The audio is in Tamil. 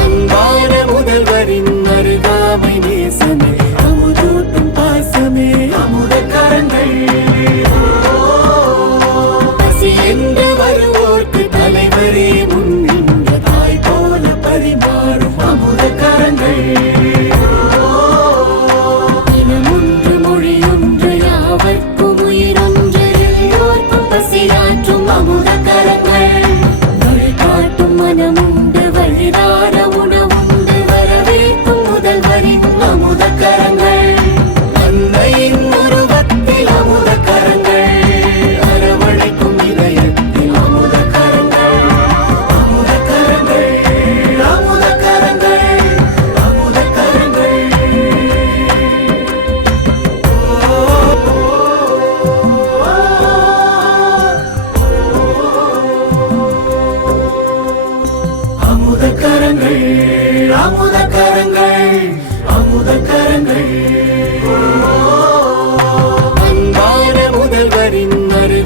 அன்பான முதல்வரின் அருகாமை நேசமே அமுதூட்டும் பாசமே அமுத கரங்கள் பசி என்று வருவோர்க்கு தலைவரே முன்னின்ற தாய் போல பரிமாறும் அமுத கரங்கள் இனமொன்று மொழியொன்று யாவர்க்கும் உயிரொன்று எல்லோர்க்கும் பசியாற்றும் அமுத கரங்கள் வழிகாட்டும் மனமும்